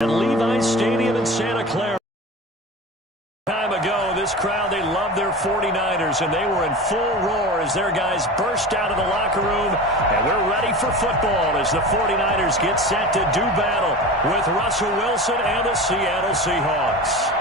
At Levi's Stadium in Santa Clara. Time ago, this crowd, they loved their 49ers, and they were in full roar as their guys burst out of the locker room. And we're ready for football as the 49ers get set to do battle with Russell Wilson and the Seattle Seahawks.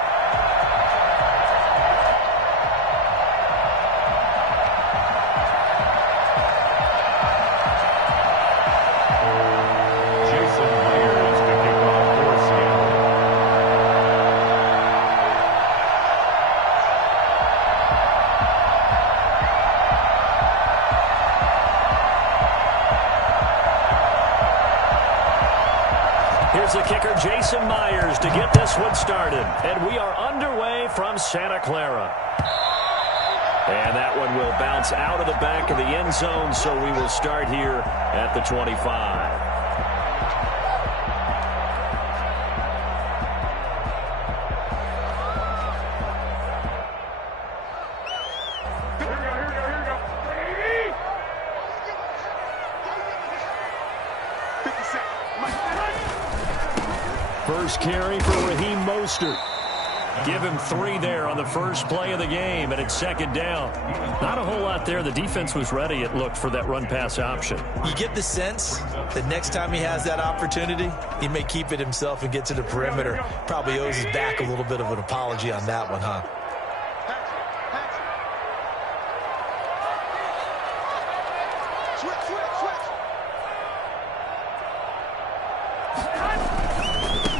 Here's the kicker, Jason Myers, to get this one started. And we are underway from Santa Clara. And that one will bounce out of the back of the end zone, so we will start here at the 25. First carry for Raheem Mostert. Give him 3 there on the first play of the game, and it's second down. Not a whole lot there. The defense was ready, it looked, for that run-pass option. You get the sense that next time he has that opportunity, he may keep it himself and get to the perimeter. Probably owes his back a little bit of an apology on that one, huh?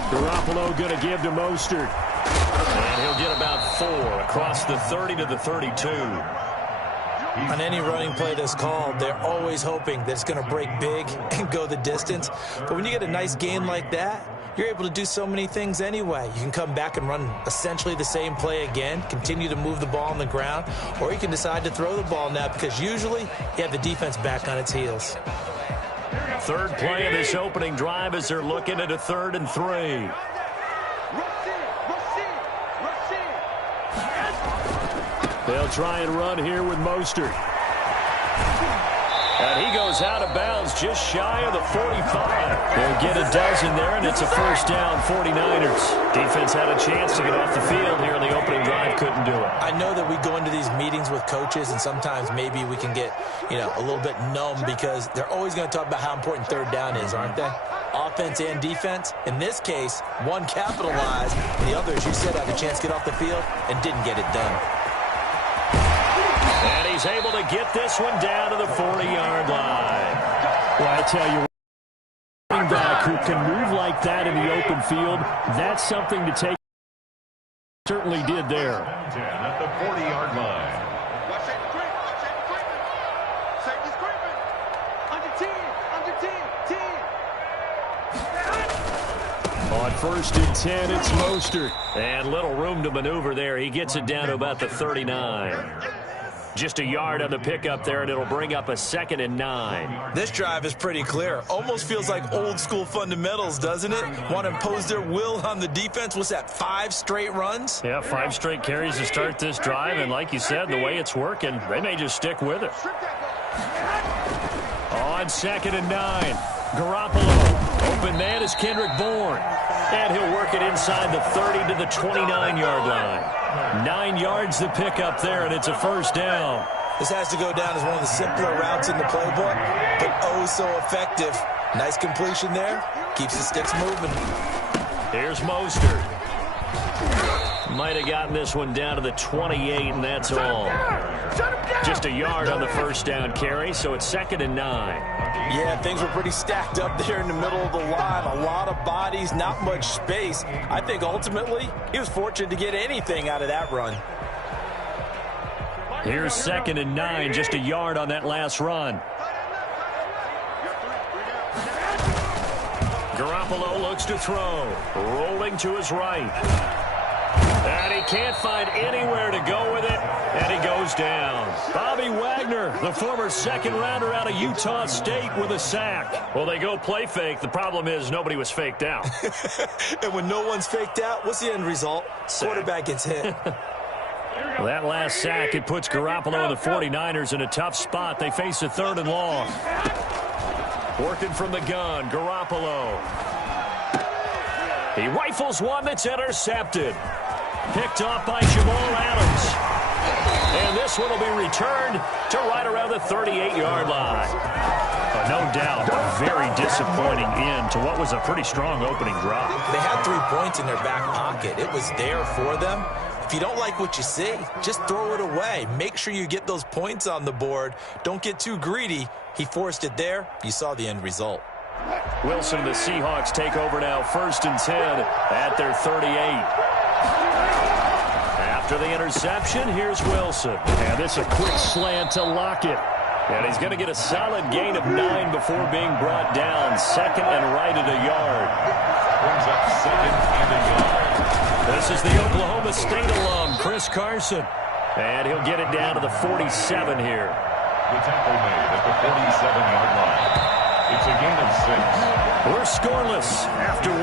Garoppolo going to give to Mostert. And he'll get about 4 across the 30 to the 32. On any running play that's called, they're always hoping that it's going to break big and go the distance. But when you get a nice gain like that, you're able to do so many things anyway. You can come back and run essentially the same play again, continue to move the ball on the ground, or you can decide to throw the ball now because usually you have the defense back on its heels. Third play of this opening drive as they're looking at a 3rd and 3. They'll try and run here with Mostert. And he goes out of bounds just shy of the 45. They'll get a dozen there, and it's a first down, 49ers. Defense had a chance to get off the field here in the opening drive, couldn't do it. I know that we go into these meetings with coaches, and sometimes maybe we can get, a little bit numb because they're always going to talk about how important third down is, aren't they? Offense and defense. In this case, one capitalized, and the other, as you said, had a chance to get off the field and didn't get it done. And he's able to get this one down to the 40-yard line. Well, I tell you, running back who can move like that in the open field, that's something to take. Certainly did there. At the 40-yard line. On 1st and 10, it's Mostert. And little room to maneuver there. He gets it down to about the 39. Just a yard on the pickup there, and it'll bring up a 2nd and 9. This drive is pretty clear. Almost feels like old-school fundamentals, doesn't it? Want to impose their will on the defense. What's that, 5 straight runs? Yeah, 5 straight carries to start this drive, and like you said, the way it's working, they may just stick with it. On 2nd and 9, Garoppolo. Open man is Kendrick Bourne. And he'll work it inside the 30 to the 29-yard line. 9 yards to pick up there, and it's a first down. This has to go down as one of the simpler routes in the playbook, but oh so effective. Nice completion there. Keeps the sticks moving. Here's Mostert. Might have gotten this one down to the 28, and that's all. Just a yard on the first down carry, so it's 2nd and 9. Yeah, things were pretty stacked up there in the middle of the line. A lot of bodies, not much space. I think ultimately he was fortunate to get anything out of that run. Here's 2nd and 9, just a yard on that last run. Garoppolo looks to throw. Rolling to his right. And he can't find anywhere to go with it, and he goes down. Bobby Wagner, the former 2nd-rounder out of Utah State, with a sack. Well, they go play fake. The problem is nobody was faked out. And when no one's faked out, what's the end result? Sack. Quarterback gets hit. Well, that last sack, it puts Garoppolo and the 49ers in a tough spot. They face a 3rd and long. Working from the gun, Garoppolo. He rifles one that's intercepted. Picked off by Jamal Adams. And this one will be returned to right around the 38-yard line. No doubt, a very disappointing end to what was a pretty strong opening drive. They had 3 points in their back pocket. It was there for them. If you don't like what you see, just throw it away. Make sure you get those points on the board. Don't get too greedy. He forced it there. You saw the end result. Wilson and the Seahawks take over now, 1st and 10 at their 38. After the interception, here's Wilson. And this a quick slant to Lockett. And he's going to get a solid gain of 9 before being brought down. 2nd and right at a yard. Brings up 2nd and a yard. This is the Oklahoma State alum, Chris Carson. And he'll get it down to the 47 here. The tackle made at the 47-yard line. It's a gain of 6. We're scoreless after 1.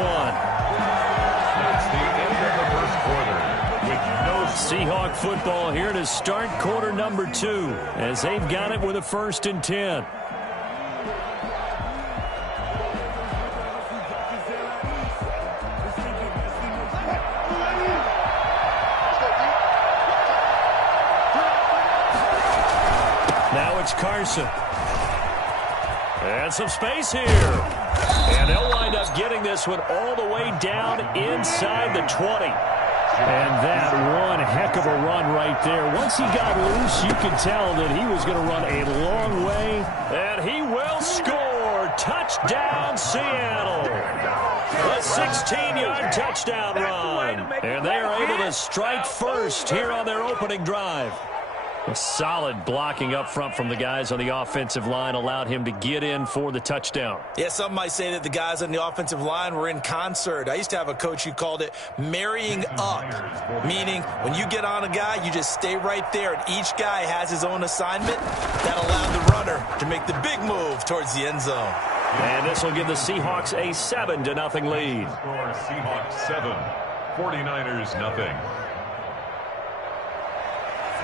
That's the end of the first quarter. Seahawk football here to start quarter number 2 as they've got it with a 1st and 10. Now it's Carson. And some space here. And they'll wind up getting this one all the way down inside the 20. And that one heck of a run right there. Once he got loose, you could tell that he was going to run a long way. And he will score. Touchdown, Seattle. A 16-yard touchdown run. And they are able to strike first here on their opening drive. A solid blocking up front from the guys on the offensive line allowed him to get in for the touchdown. Yeah, some might say that the guys on the offensive line were in concert. I used to have a coach who called it marrying up, meaning when you get on a guy, you just stay right there, and each guy has his own assignment. That allowed the runner to make the big move towards the end zone. And this will give the Seahawks a 7-0 lead. Score Seahawks 7, 49ers nothing.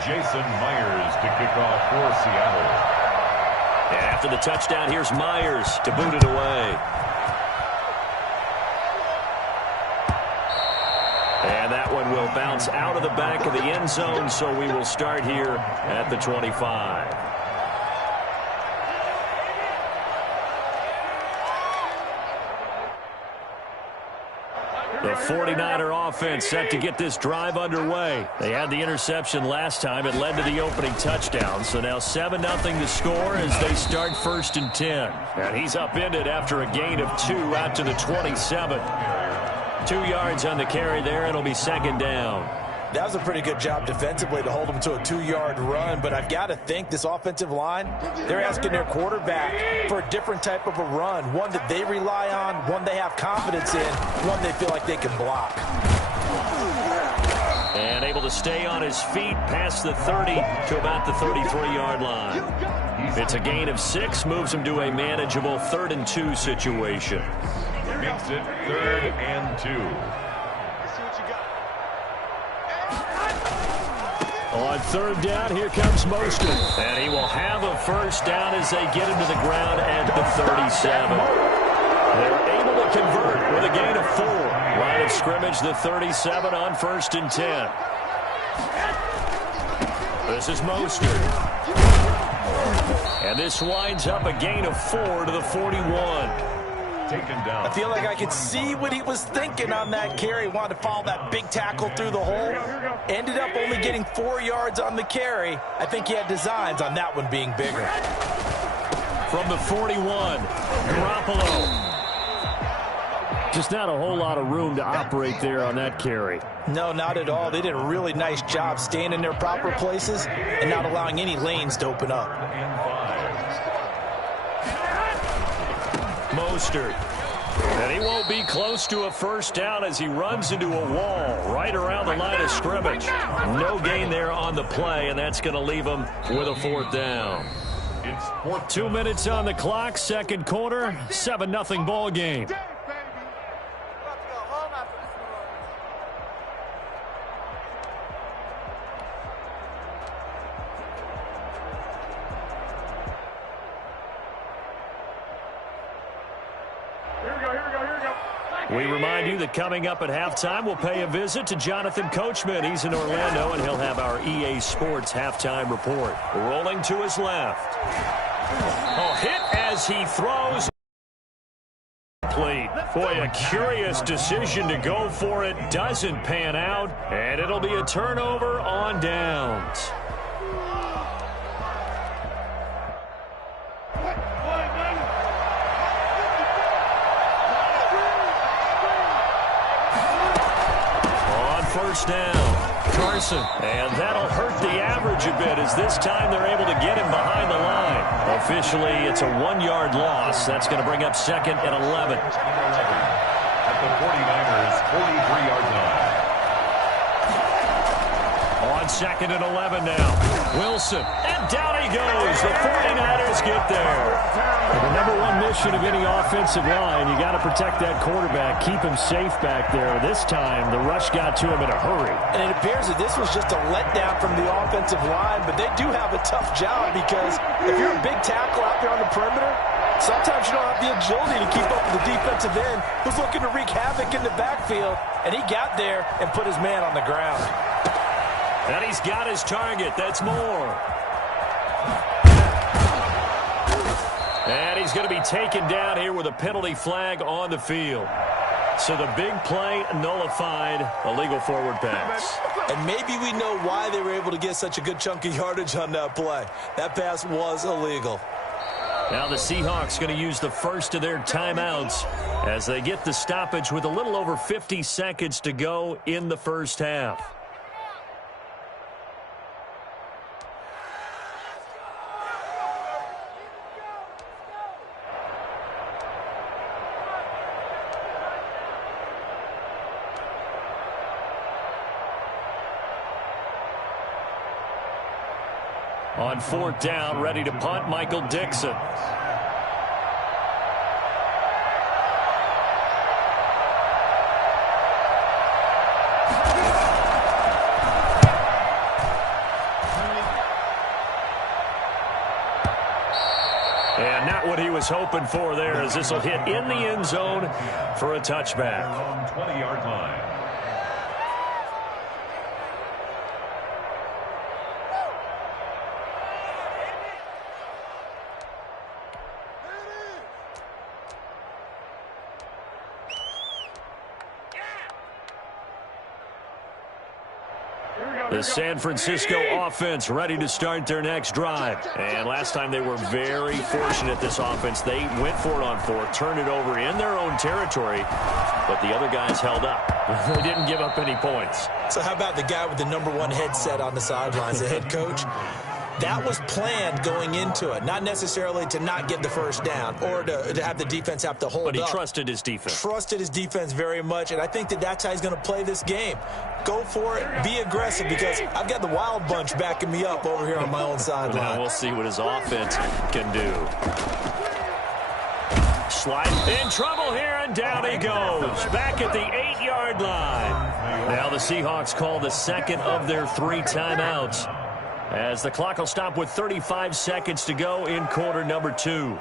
Jason Myers to kick off for Seattle. And after the touchdown, here's Myers to boot it away. And that one will bounce out of the back of the end zone, so we will start here at the 25. The 49er offense set to get this drive underway. They had the interception last time. It led to the opening touchdown. So now 7-0 to score as they start 1st and 10. And he's upended after a gain of 2 out to the 27. 2 yards on the carry there. It'll be 2nd down. That was a pretty good job defensively to hold them to a 2-yard run, but I've got to think this offensive line, they're asking their quarterback for a different type of a run, one that they rely on, one they have confidence in, one they feel like they can block. And able to stay on his feet past the 30 to about the 33-yard line. It's a gain of 6, moves him to a manageable 3rd and 2 situation. Makes it 3rd and 2. On 3rd down, here comes Mostert. And he will have a 1st down as they get him to the ground at the 37. They're able to convert with a gain of 4. Line of scrimmage, the 37 on 1st and 10. This is Mostert. And this winds up a gain of 4 to the 41. Taken down. I feel like I could see what he was thinking on that carry. Wanted to follow that big tackle through the hole. Ended up only getting 4 yards on the carry. I think he had designs on that one being bigger. From the 41, Garoppolo. Just not a whole lot of room to operate there on that carry. No, not at all. They did a really nice job staying in their proper places and not allowing any lanes to open up. Mostert. And he won't be close to a 1st down as he runs into a wall right around the line of scrimmage. No gain there on the play, and that's going to leave him with a 4th down. It's 2 minutes on the clock, 2nd quarter, 7-0 ball game. We remind you that coming up at halftime, we'll pay a visit to Jonathan Coachman. He's in Orlando, and he'll have our EA Sports halftime report. Rolling to his left. Oh, hit as he throws. Boy, a curious decision to go for it. Doesn't pan out, and it'll be a turnover on downs. First down, Carson. And that'll hurt the average a bit as this time they're able to get him behind the line. Officially, it's a 1-yard loss. That's going to bring up second and 11. At the 49ers' 43-yard line. On second and 11 now. Wilson. And down he goes. The 49ers get there. And the number one mission of any offensive line, you got to protect that quarterback, keep him safe back there. This time, the rush got to him in a hurry. And it appears that this was just a letdown from the offensive line, but they do have a tough job because if you're a big tackle out there on the perimeter, sometimes you don't have the agility to keep up with the defensive end who's looking to wreak havoc in the backfield, and he got there and put his man on the ground. And he's got his target. That's more. And he's going to be taken down here with a penalty flag on the field. So the big play nullified, illegal forward pass. And maybe we know why they were able to get such a good chunk of yardage on that play. That pass was illegal. Now the Seahawks going to use the first of their timeouts as they get the stoppage with a little over 50 seconds to go in the first half. On fourth down, ready to punt, Michael Dixon. And not what he was hoping for there, as this will hit in the end zone for a touchback. On 20-yard line. The San Francisco offense ready to start their next drive. And last time they were very fortunate, this offense. They went for it on fourth, turned it over in their own territory, but the other guys held up. They didn't give up any points. So how about the guy with the number one headset on the sidelines, the head coach? That was planned going into it, not necessarily to not get the first down or to have the defense have to hold up. But he trusted his defense. Trusted his defense very much, and I think that's how he's going to play this game. Go for it, be aggressive, because I've got the wild bunch backing me up over here on my own sideline. Now we'll see what his offense can do. Slide in trouble here, and down he goes. Back at the 8-yard line. Now the Seahawks call the second of their 3 timeouts, as the clock will stop with 35 seconds to go in quarter number 2.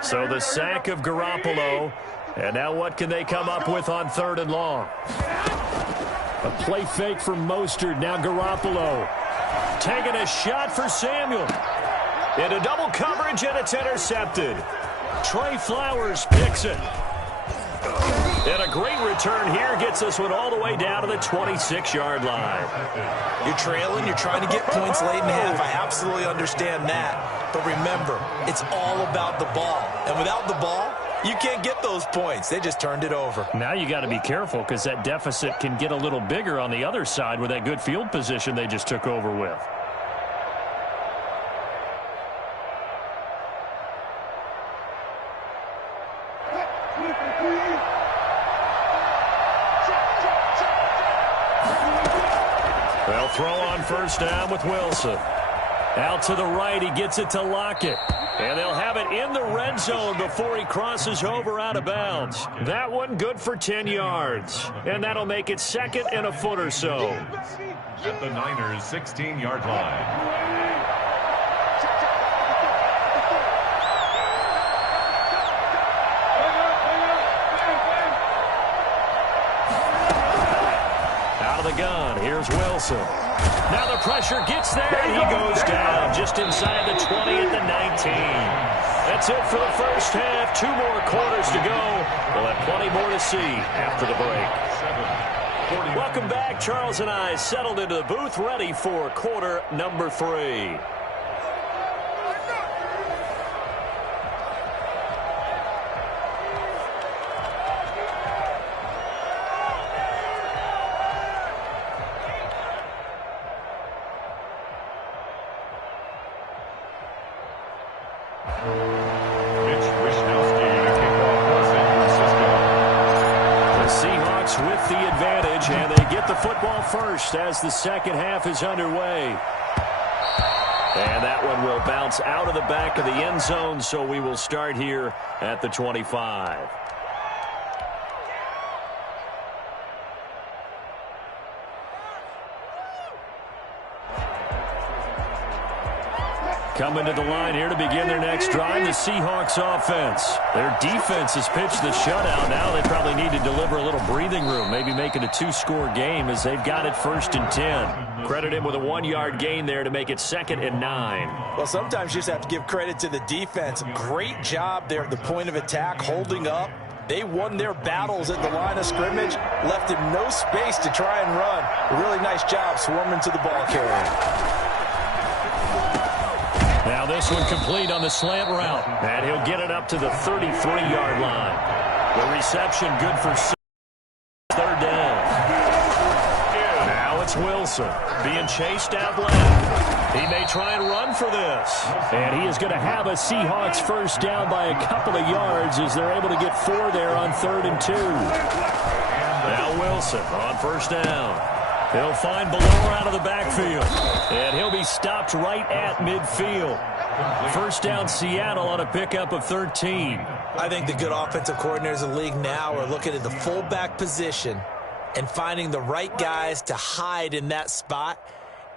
So the sack of Garoppolo. And now what can they come up with on 3rd and long? A play fake from Mostert. Now Garoppolo taking a shot for Samuel. Into double coverage, and it's intercepted. Trey Flowers picks it. And a great return here gets this one all the way down to the 26-yard line. You're trailing. You're trying to get points late in the half. I absolutely understand that. But remember, it's all about the ball. And without the ball, you can't get those points. They just turned it over. Now you got to be careful, because that deficit can get a little bigger on the other side with that good field position they just took over with. They'll throw on first down with Wilson. Out to the right, he gets it to Lockett. And they'll have it in the red zone before he crosses over out of bounds. That one good for 10 yards. And that'll make it 2nd and a foot or so. At the Niners' 16-yard line. Here's Wilson. Now the pressure gets there, and he goes down just inside the 20 at the 19. That's it for the first half. 2 more quarters to go. We'll have plenty more to see after the break. Welcome back. Charles and I settled into the booth, ready for quarter number 3. With the advantage, and they get the football first as the second half is underway. And that one will bounce out of the back of the end zone, so we will start here at the 25. Coming to the line here to begin their next drive, the Seahawks offense. Their defense has pitched the shutout. Now they probably need to deliver a little breathing room, maybe make it a 2-score game as they've got it 1st and 10. Credit him with a 1-yard gain there to make it 2nd and 9. Well, sometimes you just have to give credit to the defense. Great job there at the point of attack, holding up. They won their battles at the line of scrimmage, left him no space to try and run. A really nice job swarming to the ball carrier. Now this one complete on the slant route, and he'll get it up to the 33-yard line. The reception good for 3rd down. Now it's Wilson being chased out left. He may try and run for this. And he is going to have a Seahawks first down by a couple of yards as they're able to get 4 there on 3rd and 2. Now Wilson on 1st down. He'll find Belor out of the backfield. And he'll be stopped right at midfield. First down Seattle on a pickup of 13. I think the good offensive coordinators in the league now are looking at the fullback position and finding the right guys to hide in that spot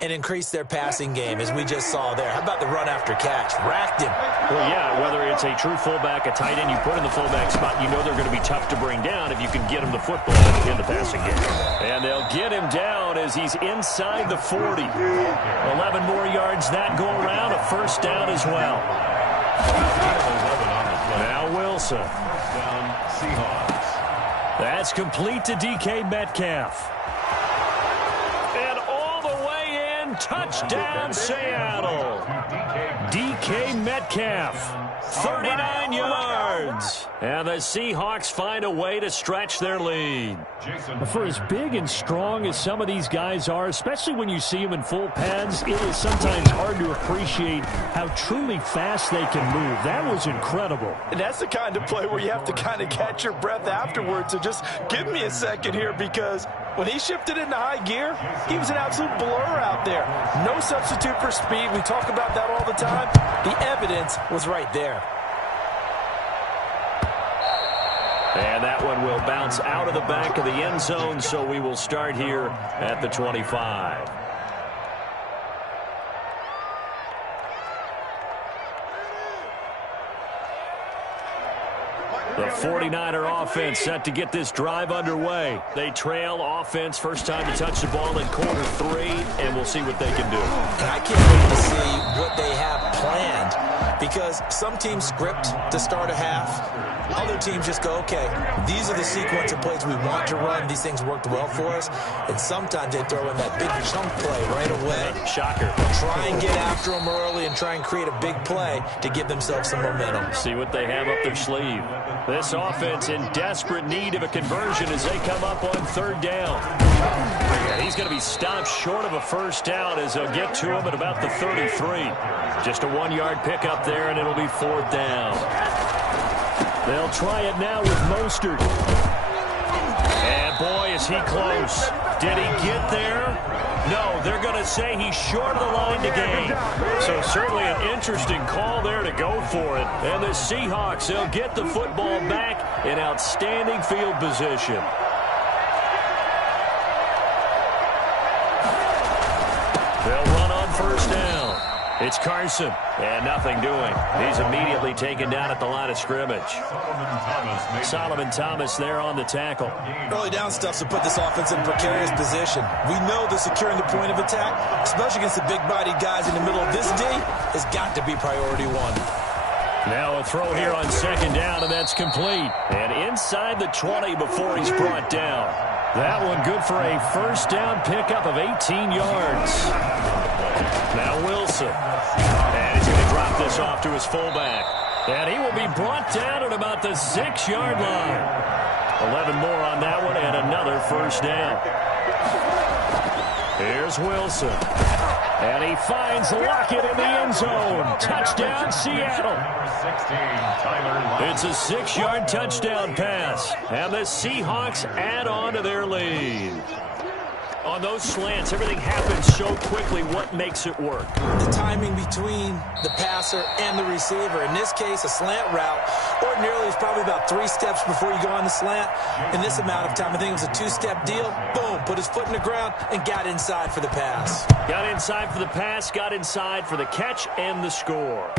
and increase their passing game, as we just saw there. How about the run after catch? Racked him. Well, yeah, whether it's a true fullback, a tight end you put in the fullback spot, you know they're going to be tough to bring down if you can get him the football in the passing game. And they'll get him down as he's inside the 40. 11 more yards that go around, a first down as well. Now Wilson. That's complete to DK Metcalf. Touchdown, Seattle. DK Metcalf, 39 yards. And the Seahawks find a way to stretch their lead. For as big and strong as some of these guys are, especially when you see them in full pads, it is sometimes hard to appreciate how truly fast they can move. That was incredible. And that's the kind of play where you have to kind of catch your breath afterwards. So just give me a second here, because when he shifted into high gear, he was an absolute blur out there. No substitute for speed. We talk about that all the time. The evidence was right there. And that one will bounce out of the back of the end zone, so we will start here at the 25. The 49er offense set to get this drive underway. They trail offense, first time to touch the ball in quarter 3, and we'll see what they can do. And I can't wait to see what they have planned, because some teams script to start a half. Other teams just go, okay, these are the sequence of plays we want to run. These things worked well for us. And sometimes they throw in that big chunk play right away. Shocker. Try and get after them early and try and create a big play to give themselves some momentum. See what they have up their sleeve. This offense in desperate need of a conversion as they come up on 3rd down. And he's going to be stopped short of a first down as they'll get to him at about the 33. Just a 1-yard pickup there, and it'll be 4th down. They'll try it now with Mostert. And boy, is he close. Did he get there? No, they're going to say he's short of the line to gain. So certainly an interesting call there to go for it. And the Seahawks, they'll get the football back in outstanding field position. They'll run on first down. It's Carson, and nothing doing. He's immediately taken down at the line of scrimmage. Solomon Thomas there on the tackle. Early down stuff to put this offense in a precarious position. We know that securing the point of attack, especially against the big-bodied guys in the middle of this D, has got to be priority one. Now a throw here on second down, and that's complete. And inside the 20 before he's brought down. That one good for a first down pickup of 18 yards. Now Wilson. And he's going to drop this off to his fullback. And he will be brought down at about the 6-yard line. 11 more on that one, and another first down. Here's Wilson. And he finds Lockett in the end zone. Touchdown, Seattle. It's a 6-yard touchdown pass. And the Seahawks add on to their lead. On those slants, everything happens so quickly. What makes it work? The timing between the passer and the receiver. In this case, a slant route. Ordinarily, it's probably about 3 steps before you go on the slant. In this amount of time, I think it was a 2-step deal. Boom, put his foot in the ground and got inside for the pass. Got inside for the pass, got inside for the catch and the score.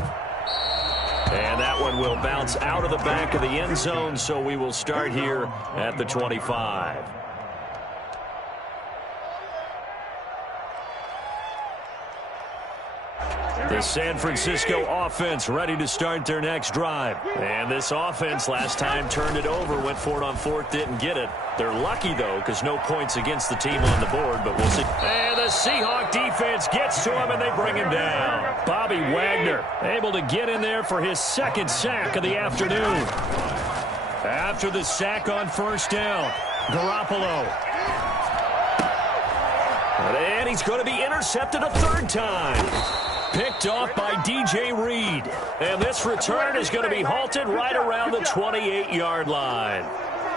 And that one will bounce out of the back of the end zone, so we will start here at the 25. The San Francisco offense ready to start their next drive. And this offense last time turned it over, went for it on 4th, didn't get it. They're lucky, though, because no points against the team on the board, but we'll see. And the Seahawk defense gets to him, and they bring him down. Bobby Wagner able to get in there for his 2nd sack of the afternoon. After the sack on first down, Garoppolo. And he's going to be intercepted a 3rd time. Picked off by D.J. Reed. And this return is going to be halted right around the 28-yard line.